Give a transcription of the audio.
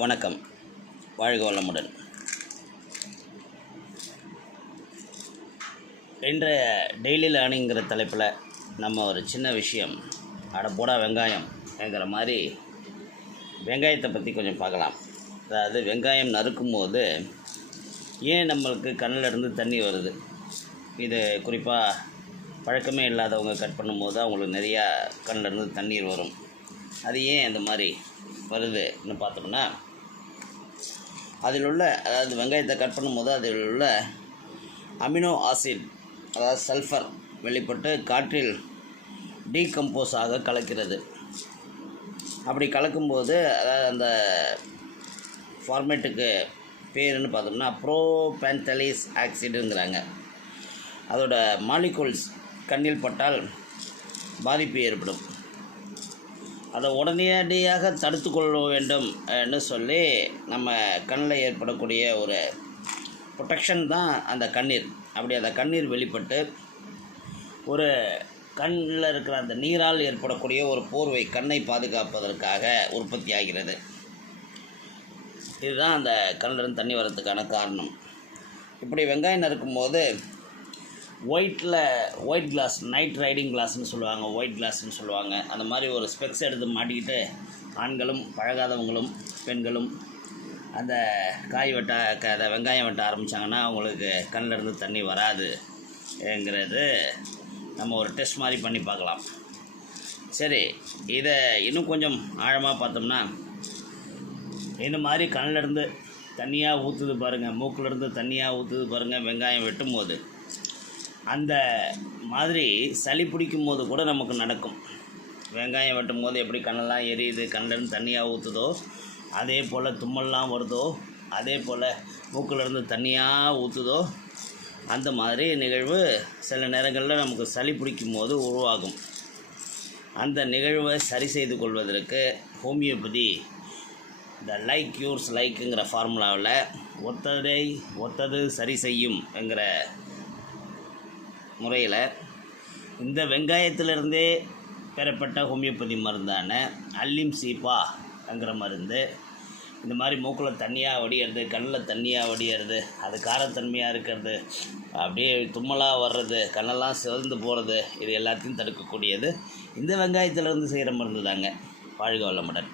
வணக்கம். வாழ்க வளமுடன். இன்றைய டெய்லி லேர்னிங்கிற தலைப்பில் நம்ம ஒரு சின்ன விஷயம் போடா வெங்காயம் என்கிற மாதிரி வெங்காயத்தை பற்றி கொஞ்சம் பார்க்கலாம். அதாவது வெங்காயம் நறுக்கும் போது ஏன் நம்மளுக்கு கண்ணில் இருந்து தண்ணி வருது, இது குறிப்பாக பழக்கமே இல்லாதவங்க கட் பண்ணும்போது அவங்களுக்கு நிறையா கண்ணில் இருந்து தண்ணீர் வரும். அது ஏன் இந்த மாதிரி வருதுன்னு பார்த்தோம்னா, அதில் உள்ள அதாவது வெங்காயத்தை கட் பண்ணும்போது அதில் உள்ள அமினோ ஆசிட் அதாவது சல்ஃபர் வெளிப்பட்டு காற்றில் டீகம்போஸ் ஆக கலக்கிறது. அப்படி கலக்கும்போது அதாவது அந்த ஃபார்மேட்டுக்கு பேருன்னு பார்த்தோம்னா ப்ரோபென்தலீஸ் ஆக்சிடுங்கிறாங்க. அதோட மாலிகூல்ஸ் கண்ணில் பட்டால் பாதிப்பு ஏற்படும். அதை உடனடியாக தடுத்து கொள்ள வேண்டும் என்று சொல்லி நம்ம கண்ணில் ஏற்படக்கூடிய ஒரு ப்ரொடெக்ஷன் தான் அந்த கண்ணீர். அப்படி அந்த கண்ணீர் வெளிப்பட்டு ஒரு கண்ணில் இருக்கிற அந்த நீரால் ஏற்படக்கூடிய ஒரு போர்வை கண்ணை பாதுகாப்பதற்காக உற்பத்தி ஆகிறது. இதுதான் அந்த கண்ணிலிருந்து தண்ணி வர்றதுக்கான காரணம். இப்படி வெங்காயம் நறுக்கும்போது ஒயிட் கிளாஸ், நைட் ரைடிங் கிளாஸ்னு சொல்லுவாங்க, ஒயிட் கிளாஸ்னு சொல்லுவாங்க. அந்த மாதிரி ஒரு ஸ்பெக்ஸ் எடுத்து மாட்டிக்கிட்டு ஆண்களும் பழகாதவங்களும் பெண்களும் அந்த அதை வெங்காயம் வெட்ட ஆரம்பித்தாங்கன்னா அவங்களுக்கு கண்ணில் இருந்து தண்ணி வராதுங்கிறது நம்ம ஒரு டெஸ்ட் மாதிரி பண்ணி பார்க்கலாம். சரி, இதை இன்னும் கொஞ்சம் ஆழமாக பார்த்தோம்னா, இந்த மாதிரி கண்ணிலேருந்து தண்ணியாக ஊற்றுது பாருங்கள், மூக்கிலேருந்து தண்ணியாக ஊற்றுது பாருங்கள் வெங்காயம் வெட்டும் போது. அந்த மாதிரி சளி பிடிக்கும் போது கூட நமக்கு நடக்கும். வெங்காயம் வெட்டும் போது எப்படி கண்ணெல்லாம் எரியுது, கண்ணிலேருந்து தண்ணியாக ஊற்றுதோ, அதே போல் தும்மல்லாம் வருதோ, அதே போல் மூக்கிலேருந்து தண்ணியாக ஊற்றுதோ, அந்த மாதிரி நிகழ்வு சில நேரங்களில் நமக்கு சளி பிடிக்கும் போது உருவாகும். அந்த நிகழ்வை சரி செய்து கொள்வதற்கு ஹோமியோபதி இந்த லைக் யூர்ஸ் லைக்குங்கிற ஃபார்முலாவில் ஒத்தது சரி செய்யும் என்கிற முறையில் இந்த வெங்காயத்திலிருந்தே பெறப்பட்ட ஹோமியோபதி மருந்தான அல்லிம் சீப்பாங்கிற மருந்து இந்த மாதிரி மூக்கில் தண்ணியாக வடிகிறது, கண்ணில் தண்ணியாக வடிகிறது, அது காரத்தன்மையாக இருக்கிறது, அப்படியே தும்மலாக வர்றது, கண்ணெல்லாம் சிவந்து போகிறது, இது எல்லாத்தையும் தடுக்கக்கூடியது இந்த வெங்காயத்திலிருந்து செய்கிற மருந்து தாங்க. வாழ்க வளமுடன்.